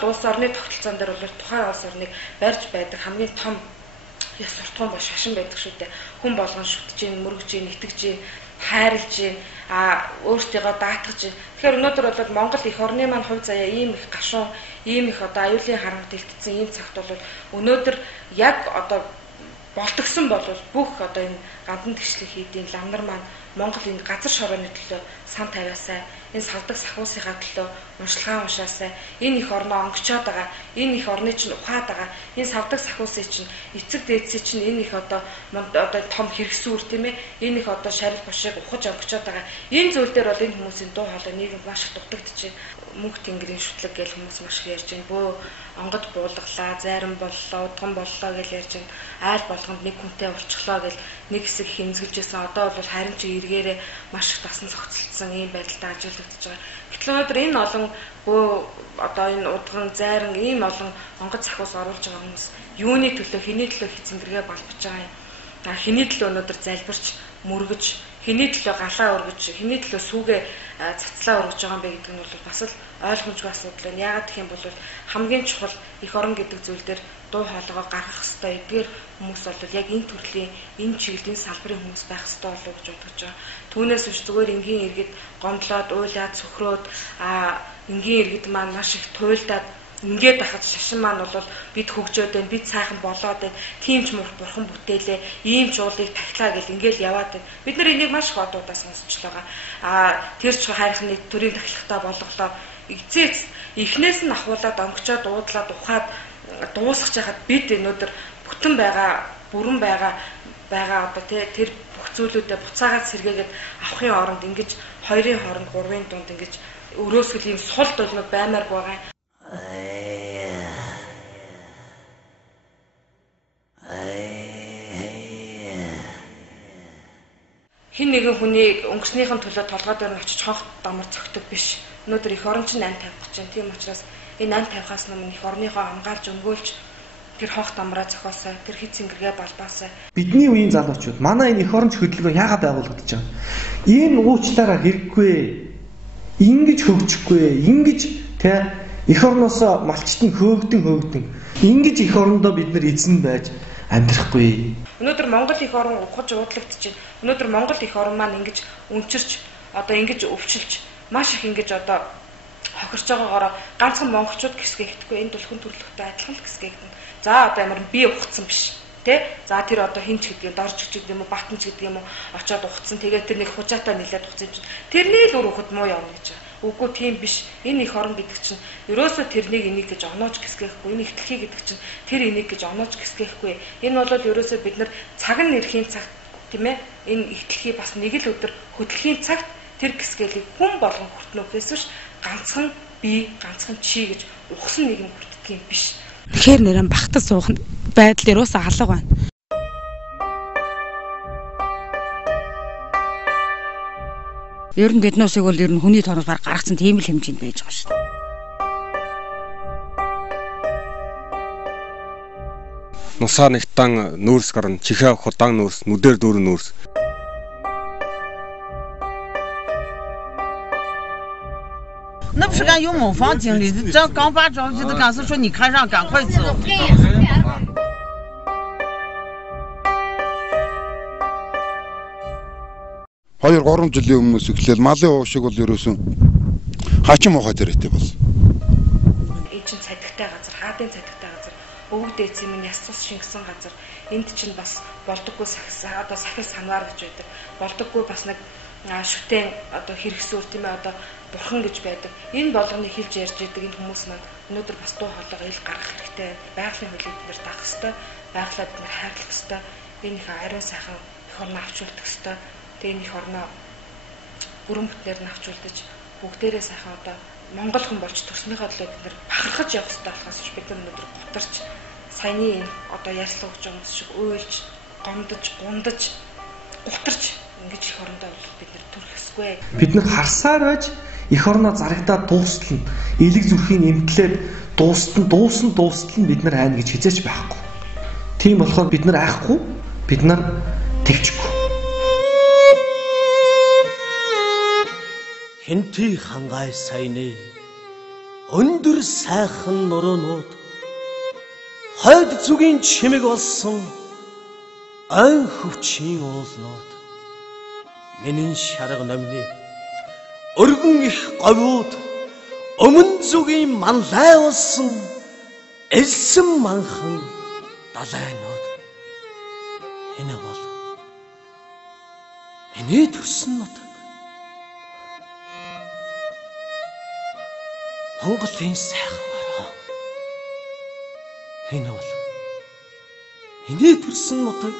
бол улс орны тогтолцоон дээр бол тухайн улс орныг барьж байдаг хамгийн том яс суртахуун ба шашин байдаг шүү дээ. Хүн болгон шүтж гин, мөргөж гин, итгэж гин, хайрлж гин, өөртөө даатгаж гин. Тэгэхээр өнөөдөр бол Монгол их орны маань хувь заяа ийм их гашуун, ийм их одоо аюулын харамт илтсэн ийм цагт бол өнөөдөр яг одоо болтгсон бол бүх одоо энэ гадна тэгшлэг хийдийн лам нар маань Монгол энэ газар шорооны төлөө сан тавиасаа, энэ салдаг сахиусынхаа төлөө уншлагаа уншаасаа, энэ их орноо онгочоод байгаа, энэ их орны чинь ухаад байгаа, энэ салдаг сахиусын чинь эцэг дээдсийн чинь энэ их одоо том хэрэгсүүр тийм ээ, энэ их одоо шарил бушиг ухаж онгочоод байгаа. Энэ зүйл дээр бол энэ хүмүүсийн дуу хоолой нийгэмд маш их дутагдчихэв. Мөнх тэнгэрийн шүтлэг гэж хүмүүс маш их ярьж байна. Бөө онгод буулгалаа, зайран боллоо, удган боллоо гэж ярьж байна. Айл болгонд нэг хүнтэй уулзчлаа гэж нэг хэсэг хэмзгэлжсэн. Одоо бол харин ч эргээрээ маш их дасан зохицолтсон ийм байдалтай ажиллагдаж байгаа. Гэтэл өнөөдөр энэ олон бөө одоо энэ удган, зайран ийм олон онгод сахиус оруулж байгаа хүмүүс юуны төлөө, хэний төлөө хизэнгэргээ балбаж байгаа юм. Хэний төлөө өнөөдөр залбирч, мөргөж, хэний төлөө галаа өргөж, хэний төлөө сүүгээ цацлаа өргөж байгаа юм бэ гэдэг нь бол бас л ойлгомжгүй асуудал байна. Яагаад гэх юм бол хамгийн чухал их орон гэдэг зүйл дээр дуу хоолойгоо гаргах хэрэгтэй. Эдгээр хүмүүс бол яг энэ төрлийн, энэ чиглэлийн салбарын хүмүүс байх хэрэгтэй болов уу гэж бодож байгаа. Түүнээс биш зүгээр энгийн иргэд гомдлоод, уйлаад, цөхрөөд энгийн иргэд маань маш их туйлдаад ингээд ахад шашин маань бол бид хөгжөөд байна, бид сайхан болоод байна, тийм ч бурхан бүтээлээ, ийм ч уулыг тахлаа гэл ингээд яваад байна. Бид нар энийг маш их одуудаа сонсч байгаа. Тэр ч хайрхны төрийн тахилгатай болголоо. Эцээс эхнээс нь ахуулаад онгочоод уудлаад ухаад дуусгаж яхад бид өнөөдөр бүтэн байгаа, бүрэн байгаа одоо тэр бүх зүйлүүдэд буцаагаад сэргээгээд авахын оронд ингэж хоёрын хооронд гурвын дунд ингэж өрөөсгөл ийм сул долмог баймаар байгаа. Хин нэгэн хүний өнгөрснийхэн төлөө толгой дээр нь очиж хонх дамар цогтөг биш. Өнөөдөр их орон чинь 8 тавих гэж байна. Тийм учраас энэ 8 тавихаас өмнө их орныхоо хамгаалж өмгөөлж тэр хонх дамраа зохиосоо, тэр хит цэнгэргээ балбаасаа. Бидний үеийн залуучууд манай энэ их оронч хөдөлгөөн яагаад байгуулагдаж байгаа? Энэ уучлаараа хэрэггүй. Ингэж хөгжихгүй. Ингэж тэ их орноосоо малчтан хөөгдөн. Ингэж их орондоо бид нар эзэн байж амьдрахгүй. Өнөөдөр Монгол их орон ухаж уудлагдчихэв. Өнөөдөр Монгол их орон маань ингэж өнчирч одоо ингэж өвчлж маш их ингэж одоо хохирч байгаагаараа ганцхан монголчууд гисгээгдэхгүй энэ түлхэн төрлөختөө адилхан л гисгээгдэн. За одоо ямар би ухцсан биш тий. За тэр одоо хинч гэдэг юм, дорж гэдэг юм уу, батнч гэдэг юм уу очоод ухцсан. Тэгээд тэр нэг хужаатаа нилээд ухцсан юм. Тэрний л үр хөхд муу явна гэж байгаа. Үгүй тийм биш. Энэ их орон гэдэг чинь ерөөсөө тэрнийг энийг гэж оноож гисгээхгүй. Энэ ихтлхий гэдэг чинь тэр энийг гэж оноож гисгээхгүй. Энэ бол ерөөсөө бид нар цаг нь ирэхийн цагт тийм ээ энэ ихтлхий бас нэг л өдөр хөдөлхийн цагт тэр гисгэлийг хүн болгон хүртнөхөөс биш ганцхан би, ганцхан чи гэж ухсан нэг юм хүртдэг юм биш. Тэгэхээр нэрэн багтаа суух байдал ерөөсөө алга байна. Ер нь гэднөөсийг бол ер нь хүний тооноос баг гаргацсан тийм л хэмжээнд байж байгаа шүү дээ. Нусаа нэгтан нүүрс гарна, чихээ худаан нүүрс, нүдээр дүүрэн нүүрс.那不是干有某方经理，这刚把着急的干是说你看上赶快走。Хоёр 3 жилийн өмнөөс эхлээл малын уушиг бол ерөөсөн хачин мохоо дээрээтэй бол. Энэ чинь цадигтай газар, хаадын цадигтай газар, өвөг дээдсийн минь яс цус шингэсэн газар. Энд чинь бас болдоггүй одоо сахил санвар гэж байдаг. Болдоггүй бас нэг шүтэн одоо хэрэгсүүр тийм ээ одоо бурхан гэж байдаг. Энэ болгоныг хэлж ярьж идэг энэ хүмүүс маань өнөөдөр бас дуу хоолойгоо ил гаргах хэрэгтэй. Байгалийн хуулийг бид нар даах хэрэгтэй. Байгалаа бид нар хайрлах хэрэгтэй. Энэ их ариун сайхан их орноо авчулдаг хэрэгтэй. Тэгээ энэ их орноо бүрэн бүтнээр нь авчулдаж бүгдээрээ сайхан одоо монгол хүн болж төрснийхөө төлөө бид нар бахархаж явах хэрэгтэй болохоос бид нар өнөөдөр гутарч саяны одоо ярьслаа гэж байгаа юм шиг уйлж, гомдож, гундаж, гутарч ингэж их орондоо бид нар төрөх ёсгүй. Бид нар харсаар байж их орноо зарагдаад дуустал нь элэг зүрхийн эмтлээд дуусна бид нар хайна гэж хизээч байхгүй. Тийм болохоор бид нар айхгүй, бид нар тэгчихгүй. Хэнти хангай сайны өндөр сайхан нуруунууд хойд зүгийн чимэг болсон ан хөвчийн уулнууд миний шарга номны өргөн их говьуд өмнө зүгийн манлай болсон элсэн манхан далайнууд энэ бол миний төрсөн нутаг Монголын сайхан ороо энэ бол миний төрсөн нутаг